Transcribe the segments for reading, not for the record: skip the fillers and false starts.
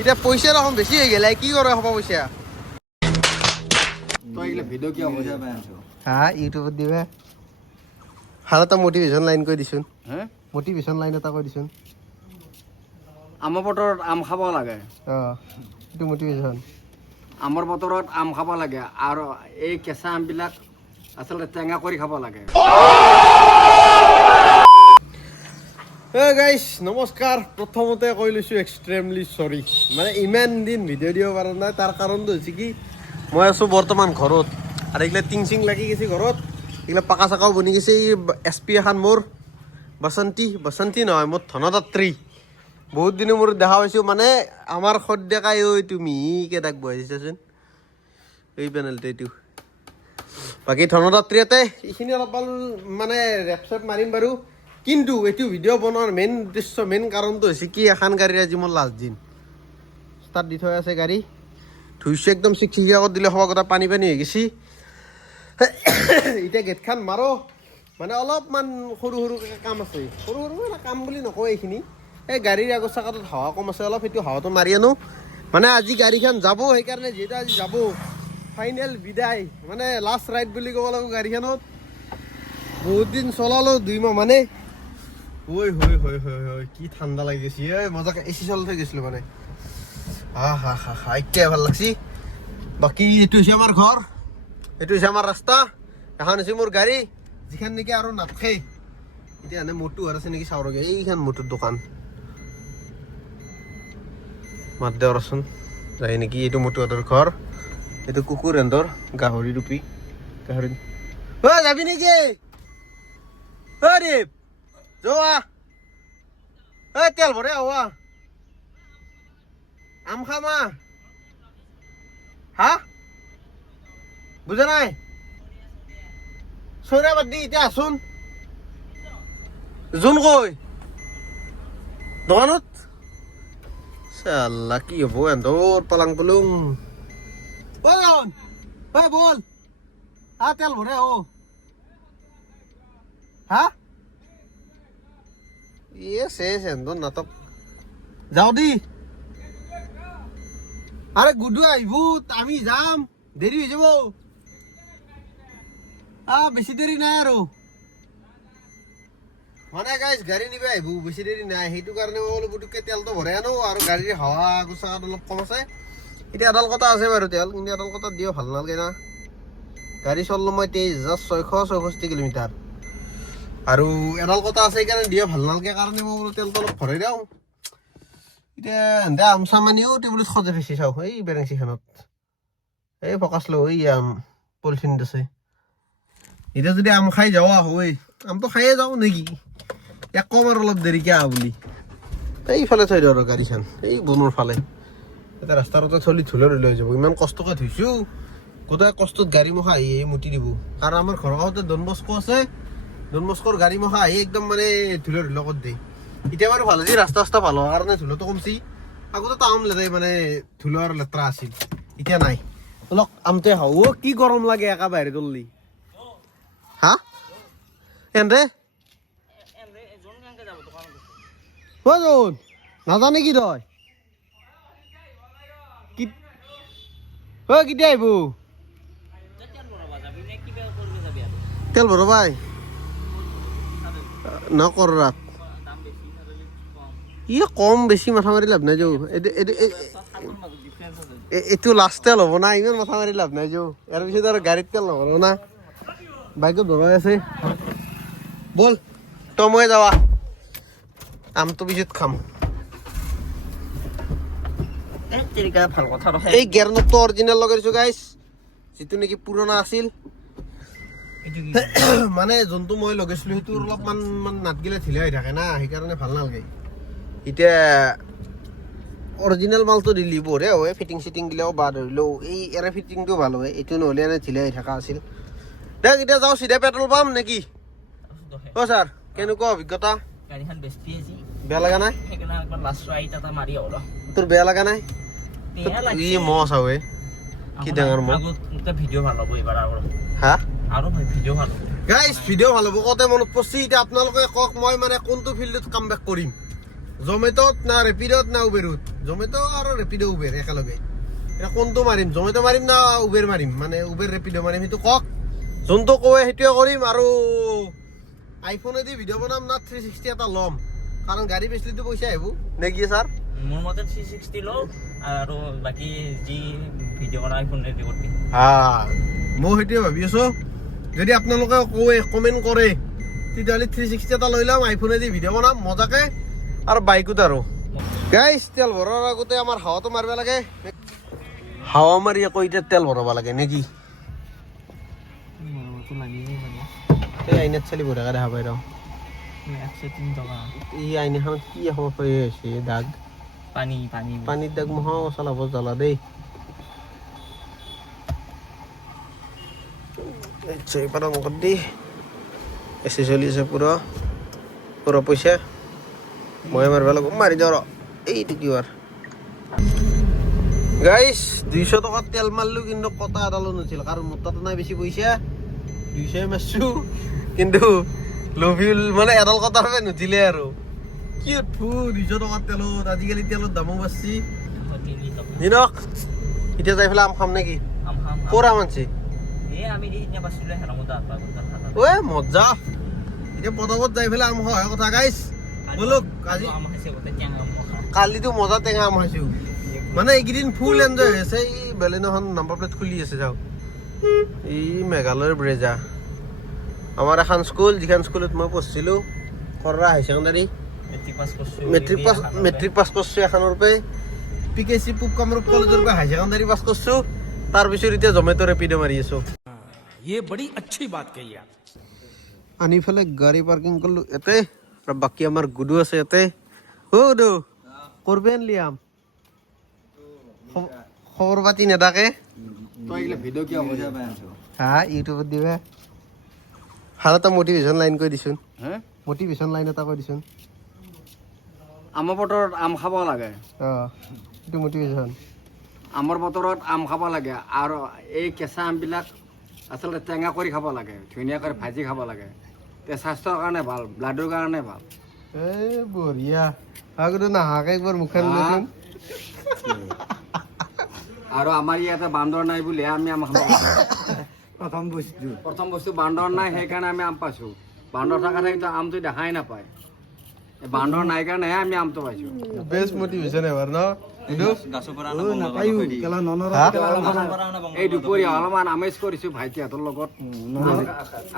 এটা পয়সা রকম বেশি হয়ে গেলে কি করে হবা পয়সা ভিডিও কি পয়সা পাই আছো হ্যাঁ ইউটিউবত দিবা ভাল এটা মোটিভেশন লাইন কৈ দিছোন হে মোটিভেশন লাইন এটা কৈ দিছোন আমৰ বতৰত আম খাব লাগে এইটো মোটিভেশন আমৰ বতৰত আম খাব লাগে আৰু এই কেঁচা আমবিলাক আচলতে টেঙা কৰি খাব লাগে হে গাইস নমস্কাৰ প্ৰথমতে কৈ লৈছো এক্সট্ৰিমলি সৰি মানে ইমান দিন ভিডিঅ' দিব পৰা নাই তাৰ কাৰণটো হৈছে কি মই আছো বৰ্তমান ঘৰত আৰু এইগিলা টিং চিং লাগি গৈছে ঘৰত এইগিলা পাকা চাকাও বনি গৈছে এছ পি এখন মোৰ বসন্তী নহয় মোৰ ধনদাত্ৰী বহুত দিনৰ মূৰত দেখা পাইছোঁ মানে আমাৰ সদ্যকাই ঐ তুমি কেইটাক বহাইছাচোন এই পেনেলটো এইটো বাকী ধনদাত্ৰী ইয়াতে এইখিনি অলপ মানে ৰেপ চেপ মাৰিম বাৰু কিন্তু এইটো ভিডিঅ' বনোৱাৰ মেইন উদ্দেশ্য মেইন কাৰণটো হৈছে কি এখন গাড়ীৰ আজি মোৰ লাষ্ট দিন ষ্টাৰ্ট দি থৈ আছে গাড়ী ধুইছোঁ একদম চিকচিকীয়া কৰি দিলে সবা কথা পানী হৈ গৈছে এতিয়া গেটখন মাৰো মানে অলপমান সৰু কাম আছে সৰু মানে কাম বুলি নকওঁ এইখিনি এই গাড়ীৰ আগৰ চাকাটোত হাৱা কম আছে অলপ সেইটো হাৱাটো মাৰি আনো মানে আজি গাড়ীখন যাব সেইকাৰণে যিহেতু আজি যাব ফাইনেল বিদায় মানে লাষ্ট ৰাইড বুলি ক'ব লাগিব গাড়ীখনত বহুত দিন চলালোঁ 2 মাহ মানে হয় কি ঠাণ্ডা লাগি গৈছে মজাকে এচি চলাই থৈ গৈছিলোঁ মানে এতিয়া ভাল লাগছি বাকী এইটো হৈছে আমাৰ ঘৰ এইটো হৈছে আমাৰ ৰাস্তা এখন হৈছে মোৰ গাড়ী যিখন নেকি আৰু নাথাকে এতিয়া এনে মোৰটো ঘৰ আছে নেকি চাওঁ ৰগে এইখন মোৰটোৰ দোকান মাত দেও ৰচোন যাই নেকি এইটো মোৰটোহঁতৰ ঘৰ এইটো কুকুৰ হেঁতৰ গাহৰি ৰূপী গাহৰি যাবি নেকি ৰিপ যোৱা তেল ভৰে হোৱা আম খামা হা বুজা নাই চৈৰা বাদ দি এতিয়া আছোন যোন কৈ দোকানত চাল্লা কি হ'ব এহঁতৰ পালাং পুলুং বল তেল ভৰে হা শেষ এহঁতৰ নাটক যাওঁ দি আৰে গুডু আইব আমি যাম দেৰি হয়ে যাব বেশি দেৰি নাই আৰু মানে গাইজ গাড়ী নিবে আহিব বেছি দেৰি নাই সেইটো কাৰণে মই বোলো পুটুককে তেলটো ভৰাই আনো আৰু গাড়ীৰ হাৱা গোচাত অলপ কম আছে এতিয়া এডাল কথা আছে বাৰু তেল কিন্তু এডাল কথা দিও ভাল নালাগে না গাড়ী চললো মই 23,664 কিলোমিটাৰ আৰু এডাল কথা আছে সেইকাৰণে দিও ভাল নালাগে কাৰণে মই বোলো তেলটো অলপ ভৰাই দিওঁ এতিয়া আম চামানিও টেবুলত সজাই ফেচি চাওঁ এই বেৰেঞ্চিখনত এই ফকাচ লো এই পলিথিনত আছে এতিয়া যদি আম খাই যাওঁ হয় আমটো খায়ে যাওঁ নেকি কম আৰু অলপ দেৰিকে বুলি এইফালে থৈ দিওঁ আৰু গাড়ীখন এই বনৰ ফালে এতিয়া ৰাস্তাৰতে চলি ধুলে লৈ যাব ইমান কষ্টকে ধুইছোঁ গোটেই কষ্টত গাড়ী মখা আহি মুতি দিব কাৰণ আমাৰ ঘৰৰ কাষতে ডনবস্কো আছে ডনবস্কোৰ গাড়ী মখা আহি একদম মানে ধুলে কৰি দিয়ে এতিয়া বাৰু ভাল হৈছে ৰাস্তা ভাল হোৱাৰ কাৰণে ধুলটো কমছি আগতে টাউন লেতেৰা মানে ধুলৰ লেতেৰা আছিল এতিয়া নাই অলপ আমটোৱে খাওঁ কি গৰম লাগে একা বাহিৰে তুললি হা এনে নাজানে কি তই কেতিয়া আহিব তেল ভৰাবাই নকৰ ৰাত কম বেছি মাথা মাৰি লাভ নাই যৌ এইটো লাষ্ট তেল হ'ব না ইমান মাথা মাৰি লাভ নাই যৌ ইয়াৰ পিছত আৰু গাড়ীত তেল নহ'ব না বাইকত ভৰাই আছে বল তই মই যাৱা আমটো পিছত খাম এই গেৰনকটো অৰিজিনেল লগাইছো গাইছ যিটো নেকি পুৰণা আছিল মানে যোনটো মই লগাইছিলো সেইটো অলপমান নাটগিলে ঢিলা হৈ থাকে না সেইকাৰণে ভাল নালাগে এতিয়া অৰিজিনেল মালটো দিলি বঢ়িয়া হয় ফিটিং চিটিং গিলাও বা ধৰিলেও এই এৰে ফিটিংটো ভাল হয় এইটো নহ'লে এনে ঢিলা হৈ থকা আছিল দেখ এতিয়া যাওঁ চিধা পেট্ৰল পাম নেকি ছাৰ কেনেকুৱা অভিজ্ঞতা বেয়া লগা নাই তোৰ বেয়া লগা নাই ই মহ চাও কি ডাঙৰ মহ ভিডিঅ' ভাল হ'ব এইবাৰ হা আৰু ভিডিঅ' ভাল হ'ব গাইজ ভিডিঅ' ভাল হ'ব কওঁতে মনত পৰিছে এতিয়া আপোনালোকে কওক মই মানে কোনটো ফিল্ডত কাম বেক কৰিম জমেট'ত না ৰেপিড'ত না উবেৰত জমেট' আৰু ৰেপিড' উবেৰ একেলগে এতিয়া কোনটো মাৰিম জমেট' মাৰিম না উবেৰ মাৰিম মানে উবেৰ ৰেপিড' মাৰিম সেইটো কওক যোনটো কয় সেইটোৱে কৰিম আৰু আইফোনেদি ভিডিঅ' বনাম না 360 এটা ল'ম কাৰণ গাড়ী বেচলিতো পইচা আহিব নে কি ছাৰ মোৰ মতে 360 লও আৰু বাকি যি ভিডিঅ' বনাই আইফোন ৰেডি কৰি মই সেইটোৱে ভাবি আছো যদি আপোনালোকে কমেণ্ট কৰে তেতিয়াহ'লে 360 এটা লৈ ল'ম আইফোনেদি ভিডিঅ' বনাম মজাকে আৰু বাইকত আৰু গাইছ তেল ভৰোৱাৰ আগতে আমাৰ হাৱাটো মাৰিব লাগে হাৱা মাৰি আকৌ এতিয়া তেল ভৰাব লাগে নেকি এই আইনাত চালি ভৰাই দেখা পাই ৰ এই আইনাখন কি হ'ব হৈছে দাগ পানীৰ দাগ মহা চলাব জ্বলা দেই পাৰা মুখত দি এচি চলি আছে পুৰা পইচা মই মাৰিব লাগিব মাৰি দিওঁ ৰ এইটো কি আৰু গাইছ 200 টকাত তেল মাৰিলোঁ কিন্তু কটা এডালো নাছিল কাৰণ মোৰ তাতো নাই বেছি পইচা 200 মাৰিছোঁ কিন্তু লভিল মানে এডাল কটাৰ বাবে নুঠিলে আৰু কি 200 টকাত তেলত আজিকালি তেলৰ দামো বাঢ়ছি দিনক এতিয়া যাই পেলাই আম খাম নেকি ক'ৰ আম আনছি ঐ মজা এতিয়া পদবত যাই পেলাই আম খোৱা কথা গাইছ বলক আজি কালিতো মজা টেঙা আম খাইছো মানে এইকেইদিন ফুল এনজয় হৈ আছে এই বেলেনখন নাম্বাৰ প্লেট খুলি আছে যাওক এই মেঘালয়ৰ ব্ৰেজা আমাৰ এখন স্কুল যিখন স্কুলত মই পঢ়িছিলোঁ খৰৰা হাই ছেকেণ্ডাৰী মেট্ৰিক পাছ কৰিছোঁ এখনৰ পৰা PKC পূব কামৰূপ কলেজৰ পৰা হাই ছেকেণ্ডাৰী পাছ কৰিছোঁ তাৰপিছত এতিয়া জমেট' ৰেপিড' মাৰি আছোঁ আনি পেলাই গাড়ী পাৰ্কিং কৰিলোঁ ইয়াতে আৰু বাকী আমাৰ গুডু আছে ইয়াতে গুডু কৰবে আনলি আম খবৰ পাতি নেদাকে হা ইউটিউবত দিবা ভাল এটা মটিভেশ্যন লাইন কৈ দিছোন মটিভেশ্যন লাইন এটা কৈ দিছোন আমৰ বতৰত আম খাব লাগে এইটো মটিভেশ্যন আমৰ বতৰত আম খাব লাগে আৰু এই কেঁচা আমবিলাক আচলতে টেঙা কৰি খাব লাগে ধুনীয়াকৈ ভাজি খাব লাগে তে স্বাস্থ্যৰ কাৰণে ভাল ব্লাডৰ কাৰণে ভাল এই বঢ়িয়া আগতে নাহাকে একবাৰ মুখখন লৈছোন আৰু আমাৰ ইয়াতে বান্দৰ নাই বুলি আমি আম খাব প্ৰথম বস্তু বান্দৰ নাই সেইকাৰণে আমি আম পাইছোঁ বান্দৰ থকা ঠাইতো আমটো দেখাই নাপায় বান্দৰ নাই কাৰণেহে আমি আমটো পাইছোঁ বেষ্ট মটিভেশ্যন এবাৰ ন এই দুপৰীয়া অলপমান আমেজ কৰিছোঁ ভাইটিহঁতৰ লগত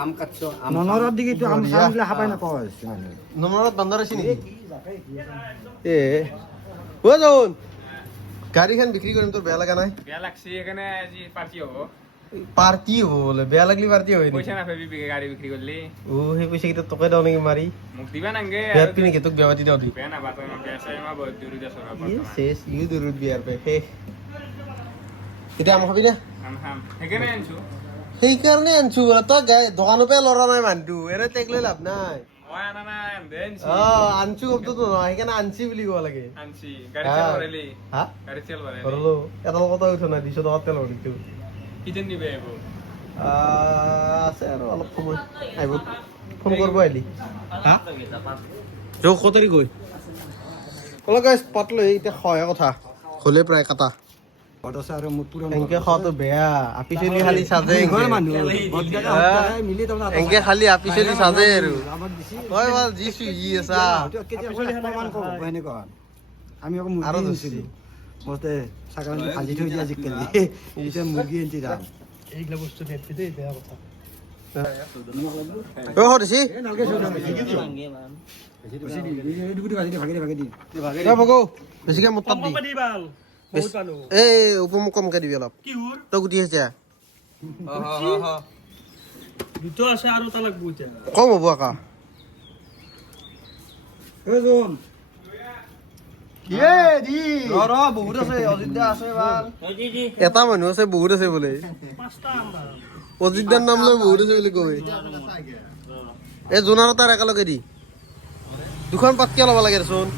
আম কাটছোঁ নমৰত বান্দৰ আছে নেকি অ' যৌন গাড়ীখন বিক্ৰী কৰিম তোৰ বেয়া লগা নাই বেয়া লাগছে এখানে আজি পাৰ্টি হবো পাৰ্টি হ'ব বোলে বেয়া লাগলি পাৰ্টি হয় পয়সা না পাবি গাড়ি বিক্ৰি কৰলি সেই পইচা কেইটা তোকে দাও নেকি মাৰি মুখ দিবা নাগে বিয়াত পিনে তোক বিয়া পাতি দাও দি বেয়া না বাতো না পেছা মা বহুত দূর যা সরা শেষ ইউ দূৰত বিয়াৰ পে শেষ এতিয়া আম খাবি না আম খাম এখানে আনছো সেইকাৰণে আনছো তই দোকানৰ পৰা লৰা নাই মানুহটো এনে টেক লৈ লাভ নাই ওয়া না না দেন আনছো কবতো নহয় সেইকাৰণে আনছি বুলি ক'ব লাগে আনছি গাড়ি চাল ভৰেলি হা গাড়ি চাল ভৰেলি কৰলো এডাল কথা উঠা নাই 200 টকা তেল ভৰিছো কিজন নিবে এবো আছে আৰু অলপ সময় আহিব ফোন কৰিব আহিলি হা যৌ কতাৰি গৈ অলপ গাইছ পাতলৈ এতিয়া খোৱা কথা হ'লে প্ৰায় কাটা এনেকে খোৱাটো বেয়া আপি চলি খালি চাজে এনেকে খালি আপি চলি চাজে আৰু তই ভাল যি চুই আছা আমি আকৌ মুৰ্গী আনিছিলোঁ মতে ছাগলী ভাজি থৈ দিয়ে আজিকালি এতিয়া মুৰ্গী আনিছে যাম এইগিলা বস্তু নেটফি দেই বেয়া কথা দিছি বেছিকে মোৰ তাত দি এই উপমুখ কমকে দিবি অলপ তই গুটি আছে কম হ'ব আকা বহুত আছে অযোধ্যা আছে এটা মানুহ আছে বহুত আছে বোলে অযোধ্যাৰ নাম লৈ বহুত আছে বুলি কয় এই জোনাৰ তাৰ একেলগে দি দুখন পাতকে ল'ব লাগে দেচোন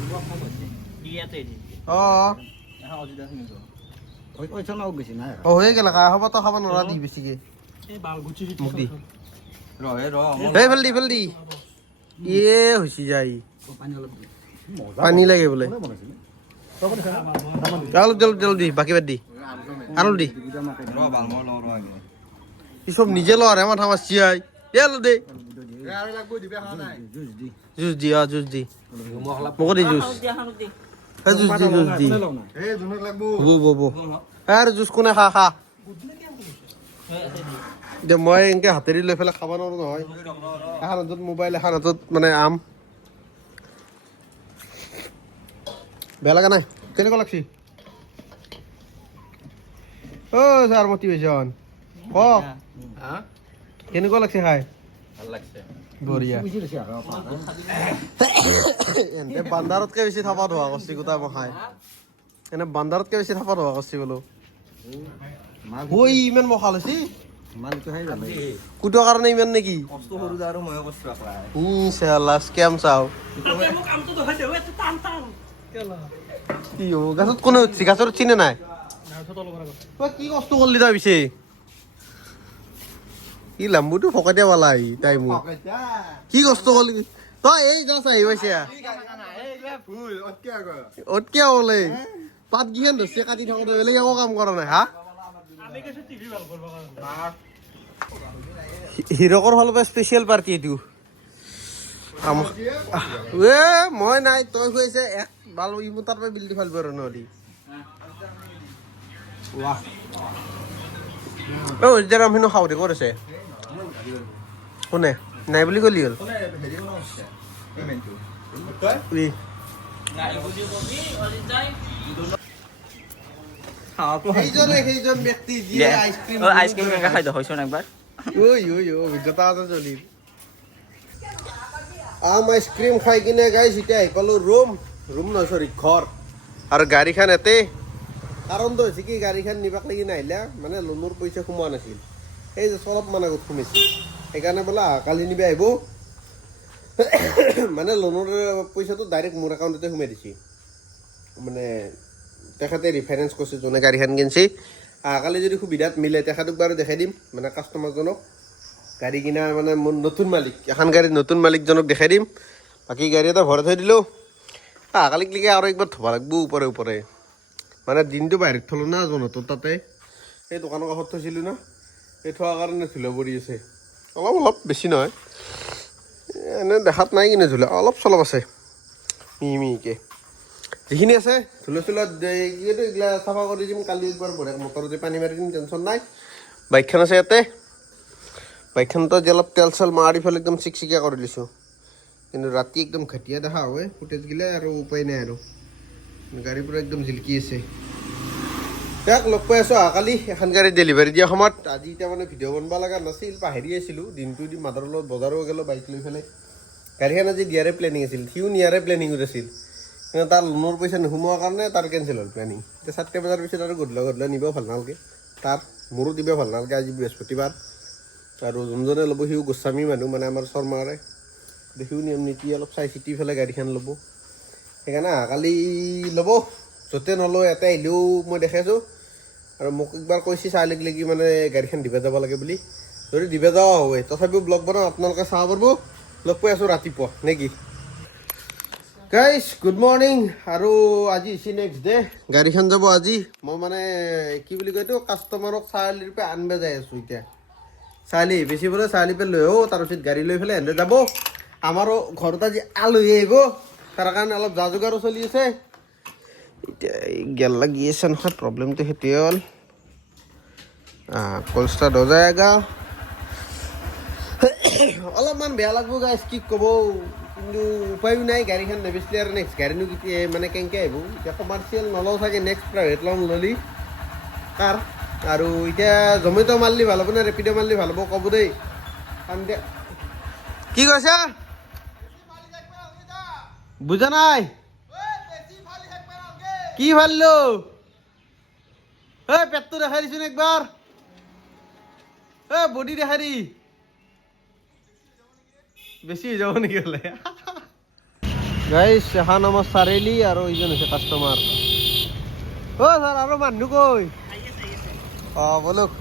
হৈ গেল হ'ব তই খাব নোৱাৰা দি বেছিকে মোক দি ফেল দি ইয়ে হৈছে যায় পানী লাগে বোলে অলপ জলদি বাকী বাদ দি আৰু দি ই চব নিজে ল আৰু মাথা মাৰছি I they juice the juice দি মোক দি জুচ জুচ দি হ'ব আৰু জুচ কোনে খা দে মই এনেকে হাতেৰি লৈ পেলাই খাব নোৱাৰো নহয় এখন হাতত মোবাইল এখন হাতত মানে আম বেয়া লগা নাই কেনেকুৱা লাগছি অ' ছাৰ মটিভেশ্যন ক কেনেকুৱা লাগছে খাই বঢ়িয়া এনে বান্দাৰতকে বেছি থাপা ধোৱা কৰছি গোটাই মই খাই এনে বান্দাৰতকে বেছি থাপা ধোৱা কৰছি বোলো ঐ ইমান মখা লৈছি কুটোৱাৰ কাৰণে ইমান নেকি স্কেম চাও কি হ'ব গাছত কোনে উঠছি গাছত উঠছি নে নাই কি কষ্ট কৰিলি তাৰ পিছে কি লাম্বুটো ফকাইতে পালাই তাই মোক কি কষ্ট কৰিলি তই এই যাচ আহি পাইছে অতকে বোলে পাত কিখান ধৰছে কাটি থাকোঁতে বেলেগ একো কাম কৰা নাই হা হিৰকৰ ফালৰ পৰা স্পেচিয়েল পাৰ্টি এইটো মই নাই তই খুৱাইছে এক বাল ইমো তাৰ পৰা বিল্টি ফালিব আৰু নহ'লি যেতিয়া ৰামহিনো খাওঁতে ক'ত আছে কোনে নাই বুলি ক'লি হ'ল সেইজন ব্যক্তি যিয়ে আইচক্ৰীম কেনেকৈ খাই দেখুৱাইছোন একবাৰ অভিজ্ঞতা আছে চলিৰ আম আইচক্ৰীম খাই কিনে গাইছ এতিয়া আহি পালোঁ ৰুম নহয় চৰি ঘৰ আৰু গাড়ীখন এতে কাৰণটো হৈছে কি গাড়ীখন নিবাক লাগি নাহিলে মানে লোনৰ পইচা সোমোৱা নাছিল সেই যে অলপ মান আগত সোমাইছিল সেইকাৰণে বোলে কালি নিবা আহিব মানে লোনৰ পইচাটো ডাইৰেক্ট মোৰ একাউণ্টতে সোমাই দিছে মানে তেখেতে ৰিফাইনেন্স কৰিছে যোনে গাড়ীখন কিনছে কালি যদি সুবিধাত মিলে তেখেতক বাৰু দেখাই দিম মানে কাষ্টমাৰজনক গাড়ী কিনা মানে মোৰ নতুন মালিক এখন গাড়ীৰ নতুন মালিকজনক দেখাই দিম বাকী গাড়ী এটা ভৰাই থৈ দিলোঁ কালিক লেগে আৰু একবাৰ থ'ব লাগিব ওপৰে মানে দিনটো বাহিৰত থলোঁ না জনতৰ তাতে সেই দোকানৰ কাষত থৈছিলোঁ না সেই থোৱাৰ কাৰণে ধূলা পৰি আছে অলপ বেছি নহয় এনে দেখাত নাই কিনে ধূলা অলপ চলপ আছে মিহিকে যিখিনি আছে ধূলা চুলা এইগিলা চাফা কৰি দিম কালি একবাৰ বঢ়িয়া মটৰতে পানী মাৰি দিম টেনশ্যন নাই বাইকখন আছে ইয়াতে বাইকখনতো যে অলপ তেল চেল মাৰি পেলাই একদম চিকচিকীয়া কৰি দিছোঁ কিন্তু ৰাতি একদম ঘাটিয়া দেখা হয় ফুটেজগিলা আৰু উপায় নাই আৰু গাড়ীৰ পৰা একদম জিলকি আছে তাক লগ পাই আছোঁ কালি এখন গাড়ী ডেলিভাৰী দিয়া সময়ত আজি এতিয়া মানে ভিডিঅ' বনাব লগা নাছিল পাহৰি আছিলোঁ দিনটো দি মাদাৰৰ লগত বজাৰো গ'লোঁ বাইক লৈ পেলাই গাড়ীখন আজি দিয়াৰে প্লেনিং আছিল সিও নিয়াৰে প্লেনিঙত আছিল কিন্তু তাৰ লোনৰ পইচা নোসোমোৱাৰ কাৰণে তাৰ কেঞ্চেল হ'ল প্লেনিং এতিয়া 4টা বজাৰ পিছত আৰু গধূলা নিব ভাল নালাগে তাৰ মোৰো দিব ভাল নালাগে আজি বৃহস্পতিবাৰ আৰু যোনজনে ল'ব সিও গোস্বামী মানুহ মানে আমাৰ শৰ্মাৰে দেখিও নিয়ম নীতি অলপ চাই চিতি পেলাই গাড়ীখন ল'ব সেইকাৰণে কালি ল'ব য'তে নলওঁ ইয়াতে আহিলেও মই দেখাইছোঁ আৰু মোক একবাৰ কৈছে চাই লাগি মানে গাড়ীখন দিব যাব লাগে বুলি যদি দিব যাওঁ হয় তথাপিও ব্লগ বনাওঁ আপোনালোকে চাব পাৰিব লগ পাই আছোঁ ৰাতিপুৱা নে কি গাইজ গুড মৰ্ণিং আৰু আজি হৈছে নেক্সট ডে গাড়ীখন যাব আজি মই মানে কি বুলি কয় এইটো কাষ্টমাৰক চাৰিআলিৰ পৰা আনিব যাই আছোঁ এতিয়া চাৰিআলি বেছি বোলে চাৰিআলি পৰা লৈ তাৰপিছত গাড়ী লৈ পেলাই এনে যাব আমাৰো ঘৰত আজি আলহী আহিব তাৰ কাৰণে অলপ যা যোগাৰো চলি আছে এতিয়া গেল লাগি আছে নহয় প্ৰব্লেমটো সেইটোৱে হ'ল কল ষ্টাৰ্ট হৈ যায়গা অলপমান বেয়া লাগব গাইজ কি ক'ব কিন্তু উপায়ো নাই গাড়ীখন নেবেচিলে আৰু নেক্সট গাড়ীনো কেতিয়া মানে কেনেকৈ আহিব এতিয়া কমাৰ্চিয়েল নলওঁ চাগে নেক্সট প্ৰাইভেট ল'ম ল'লি কাৰ আৰু এতিয়া জমেট' মাৰিলে ভাল হ'ব নে ৰেপিড' মাৰিলে ভাল হ'ব ক'ব দেই কাৰণ এতিয়া কি কৈছা বুজা নাই কি ভাললো পেটটো দেখাই দিছোন একবাৰ বডি দেখাই দি বেছি হৈ যাব নেকি হ'লে গাইছ এখন আমাৰ চাৰিআলি আৰু ইজন হৈছে কাষ্টমাৰ ছাৰ আৰু মানুহ কৈ বলক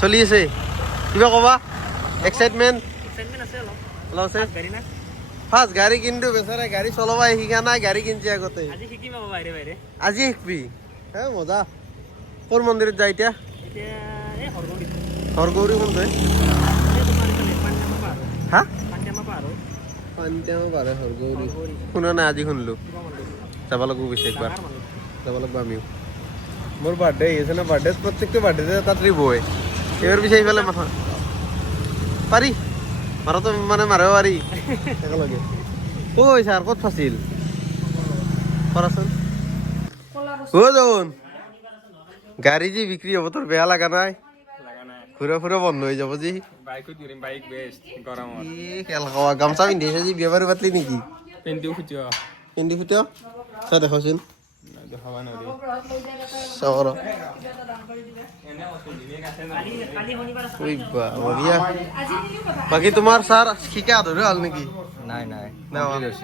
চলি আছে কিবা ক'বা এক্সাইটমেণ্ট ওলাইছে গাড়ী না ফাৰ্ষ্ট গাড়ী কিন্তু বেচাৰা গাড়ী চলাব শিকা নাই গাড়ী কিনছে আগতে আজি শিকিম আকৌ বাহিৰে বাহিৰে আজি শিকবি হে মজা ক'ৰ মন্দিৰত যায় এতিয়া এতিয়া এই হৰগৌৰী হৰগৌৰী কোনটো এই তোমাৰ এইফালে পাণ্ডামা পাৰ হা পাণ্ডামা পাৰ পাণ্ডামা পাৰে হৰগৌৰী হৰগৌৰী শুনা নাই আজি শুনিলো কিবা মন্দিৰ যাব লাগিব পিছে একবাৰ ডাঙৰ মন্দিৰ যাব লাগিব আমিও মোৰ বাৰ্থডে আহিছে না বাৰ্থডে প্ৰত্যেকটো বাৰ্থডেতে এটা ট্ৰিপ হয় এইবাৰ পিছে এইফালে মাথা পাৰি মাৰতো মানে মাৰিব পাৰি একেলগে ঐ ছাৰ ক'ত ফাঁচিল কৰাচোন অ' জন গাড়ী যি বিক্ৰী হ'ব তোৰ বেয়া লগা নাই লাগা নাই ঘূৰা ফুৰা বন্ধ হৈ যাব যি বাইকত ঘূৰিম বাইক বেষ্ট গৰমত ই খেল খোৱা গামোচা পিন্ধিছে যি বিয়া বাৰু পাতলি নেকি পেণ্টিও খুজিব পিন্ধি ফুটিও চাই দেখাচোন দেখাব নোৱাৰি চাওঁ ৰ কালি শনিবাৰ আছে ঐ বা বঢ়িয়া বাকী তোমাৰ ছাৰ শিকা ধৰে হ'ল নেকি নাই নাই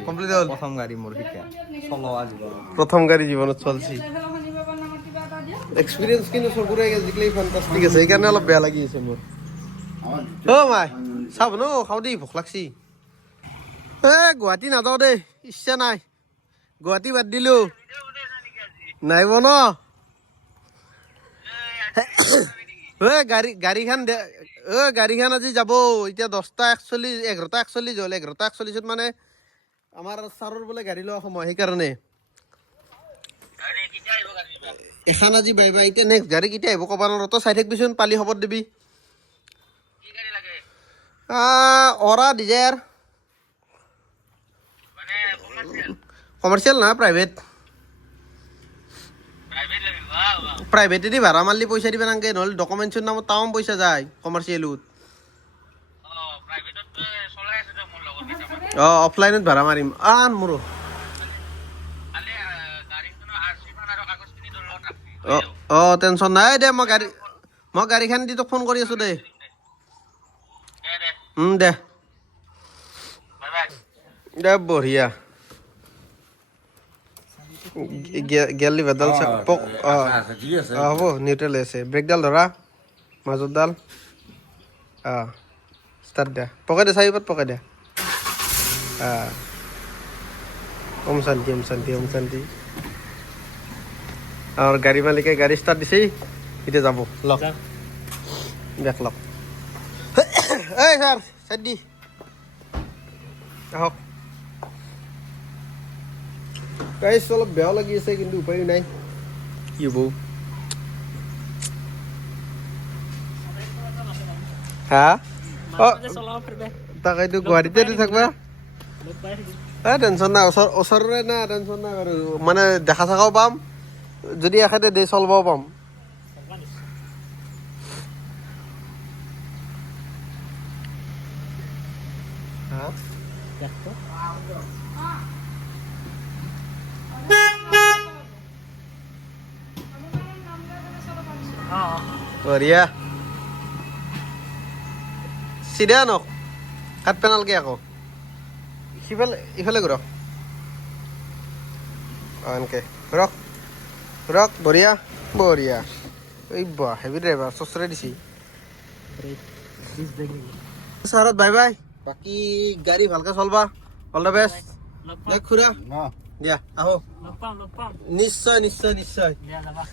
কমপ্লিট হ'ল প্ৰথম গাড়ী মোৰ শিকা চলোৱা দিব প্ৰথম গাড়ী জীৱনত চলছি এক্সপিৰিয়েঞ্চ কিন্তু চকুৰে আজিকালি ফেণ্টাষ্টিক আছে সেইকাৰণে অলপ বেয়া লাগি আছে মোৰ অ' মাই চাব ন খাওঁ দেই ভোক লাগছি গুৱাহাটী নাযাওঁ দেই ইচ্ছা নাই গুৱাহাটী বাদ দিলোঁ নাই বন গাড়ীখন গাড়ীখন আজি যাব এতিয়া 10:41 11:41 হ'ল 11:41 মানে আমাৰ ছাৰৰ বোলে গাড়ী লোৱা সময় সেইকাৰণে এখন আজি বাই বাই এতিয়া নেক্সট গাড়ী কেতিয়া আহিব ক'ব নোৱাৰো তই চাই থাকিবিচোন পালি খবৰ দিবি অৰা ডিজায়াৰ কমাৰ্চিয়েল নহয় প্ৰাইভেটেদি ভাড়া মাৰিলে পইচা দিব নালাগে নহ'লে ডকুমেণ্টছৰ নামত তামাম পইচা যায় কমাৰ্চিয়েলত অফলাইনত ভাড়া মাৰিম মোৰো টেনশ্যন নাই দে মই গাড়ীখন দি তোক ফোন কৰি আছো দে দে বঢ়িয়া গেলি ভেডাল হ'ব নিউট্ৰেল আছে ব্ৰেকডাল ধৰা মাজতডাল ষ্টাৰ্ট দে পকাই দে চাৰিপাত পকাই দে ওম শান্তি ওম শান্তি ওম শান্তি আৰু গাড়ী মালিকে গাড়ী ষ্টাৰ্ট দিছে এতিয়া যাব লওক বেক লওক এই ছাৰ চাইড দি আহক গাইছ অলপ বেয়া লাগি আছে কিন্তু উপায়ো নাই কি হ'ব হা চলাব পাৰিবা তাকেতো গুৱাহাটীতে থাকবা লগ পাই থাকিম টেনশ্যন নাই ওচৰৰে না টেনশ্যন নাই বাৰু মানে দেখা চাকাও পাম যদি এখেতে দে চলবাও পাম বঢ়িয়া চিধা নক কাট পেনালকে আকৌ ইফালে ঘূৰক এনেকে ঘূৰক বঢ়িয়া বঢ়িয়া এই বা হেভি ড্ৰাইভাৰ চচৰে দিছি ছাৰত বাই বাই বাকী গাড়ী ভালকে চলবা অল দ্য বেষ্ট লগ দে খুৰা দিয়া আহো পাম নিশ্চয় নিশ্চয় নিশ্চয় দিয়া যাবা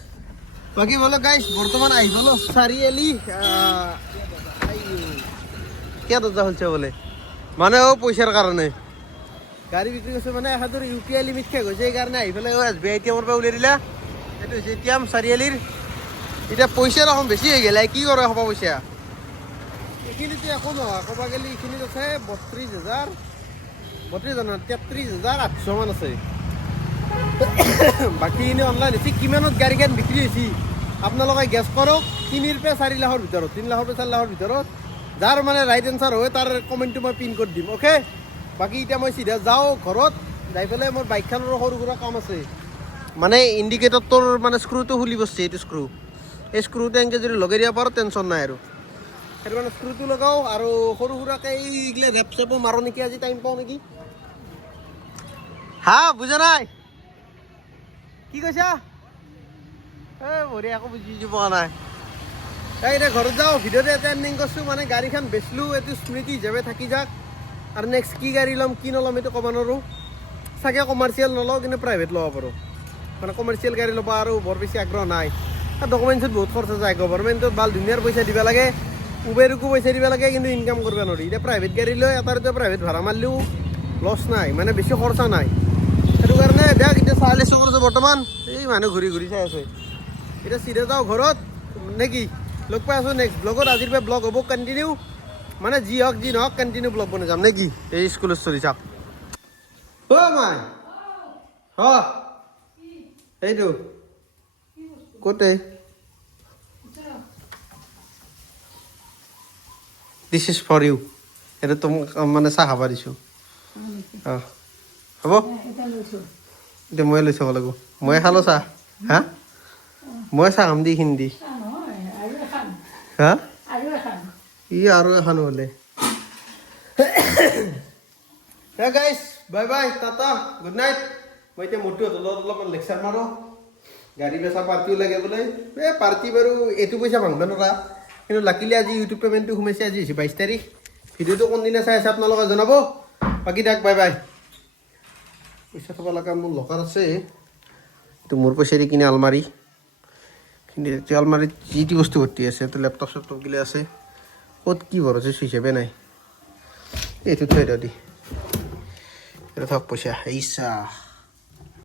বাকী বলো গাইছ বৰ্তমান আহি গ'লো চাৰিআলি কিয় দৰ্জা খুলিছে বোলে মানে পইচাৰ কাৰণে গাড়ী বিক্ৰী কৰিছে মানে এখেতৰ UPI লিমিট শেষ হৈছে সেইকাৰণে আহি পেলাই SBI ATM-ৰ পৰা উলিয়াই দিলে সেইটো হৈছে ATM চাৰিআলিৰ এতিয়া পইচাৰ অকণ বেছি হৈ গ'লে কি কৰে হ'ব পইচা এইখিনিতো একো নহয় ক'ব গ'লে এইখিনিত আছে 33,800 মান আছে বাকী এনে অনলাইন হৈছে কিমানত গাড়ীখন বিক্ৰী হৈছে আপোনালোকে গেছ কৰক 3 পৰা 4 লাখৰ ভিতৰত 3 লাখৰ পৰা 4 লাখৰ ভিতৰত যাৰ মানে ৰাইট এনচাৰ হয় তাৰ কমেণ্টটো মই পিন কৰি দিম অ'কে বাকী এতিয়া মই চিধা যাওঁ ঘৰত যাই পেলাই মোৰ বাইকখনৰ সৰু সুৰা কাম আছে মানে ইণ্ডিকেটৰটোৰ মানে স্ক্ৰুটো খুলি বসছে এইটো স্ক্ৰু এই স্ক্ৰুটো এনেকৈ যদি লগাই দিব পাৰোঁ টেনশ্যন নাই আৰু সেইটো মানে স্ক্ৰুটো লগাওঁ আৰু সৰু সুৰাকৈ এইগিলা ৰেপ চেপো মাৰোঁ নেকি আজি টাইম পাওঁ নেকি হা বুজা নাই কি কৈছা এই বঢ়িয়া একো বুজি পোৱা নাই এতিয়া ঘৰত যাওঁ ভিডিঅ'টো এটা এণ্ডিং কৰিছোঁ মানে গাড়ীখন বেচলোঁ এইটো স্মৃতি হিচাপে থাকি যাক আৰু নেক্সট কি গাড়ী ল'ম কি নল'ম এইটো ক'ব নোৱাৰোঁ চাগে কমাৰ্চিয়েল নলওঁ কিন্তু প্ৰাইভেট ল'ব পাৰোঁ মানে কমাৰ্চিয়েল গাড়ী ল'ব আৰু বৰ বেছি আগ্ৰহ নাই ডকুমেণ্টছত বহুত খৰচ যায় গভৰ্ণমেণ্টত ভাল ধুনীয়াৰ পইচা দিব লাগে উবেৰকো পইচা দিব লাগে কিন্তু ইনকাম কৰিব নোৱাৰি এতিয়া প্ৰাইভেট গাড়ী লৈ এটা প্ৰাইভেট ভাড়া মাৰিলেও লছ নাই মানে বেছি খৰচা নাই সেইটো কাৰণে দেখ এতিয়া চাই লৈছোঁ কৰিছোঁ বৰ্তমান এই মানুহ ঘূৰি ঘূৰি চাই আছে এতিয়া চিধা যাওঁ ঘৰত নে কি লগ পাই আছোঁ নেক্সট ব্লগত আজিৰ পৰা ব্লগ হ'ব কণ্টিনিউ মানে যি হওক যি নহওক কণ্টিনিউ ব্লগ বনাই যাম নে কি এই স্কুলত চলি চাওক অ' মাই এইটো ক'তে দিছ ইজ ফৰ ইউ এইটো তোমাক মানে চাহ খাব দিছোঁ অঁ হ'ব এতিয়া ময়ে লৈ চাব লাগিব ময়ে খালোঁ চাহ হা মই চাহ খাম দি হিন্দী হা ই আৰু এখন হ'লে গাইছ bye bye Tata good night মই এতিয়া মোৰটোহঁতৰ লগত অলপমান লেকচাৰ মাৰোঁ গাড়ী বেচা পাৰ্টিও লাগে বোলে এই পাৰ্টি বাৰু এইটো পইচা ভাঙিব নোৱাৰা কিন্তু লাকিলি আজি ইউটিউব পে'মেণ্টটো সোমাইছে আজি হৈছে 22 তাৰিখ ভিডিঅ'টো কোনদিনা চাই আছে আপোনালোকে জনাব বাকী তাক বাই বাই পইচা থ'ব লগা মোৰ লকাৰ আছে এইটো মোৰ পইচাৰে কিনে আলমাৰি কিন্তু এতিয়া আলমাৰীত যি টি বস্তু ভৰ্তি আছে এইটো লেপটপ চেপটপগিলা আছে ক'ত কি ভৰাইছে হিচাপে নাই এইটো থৈ দিওঁ দি এইটো থাক পইচা ইচ্ছা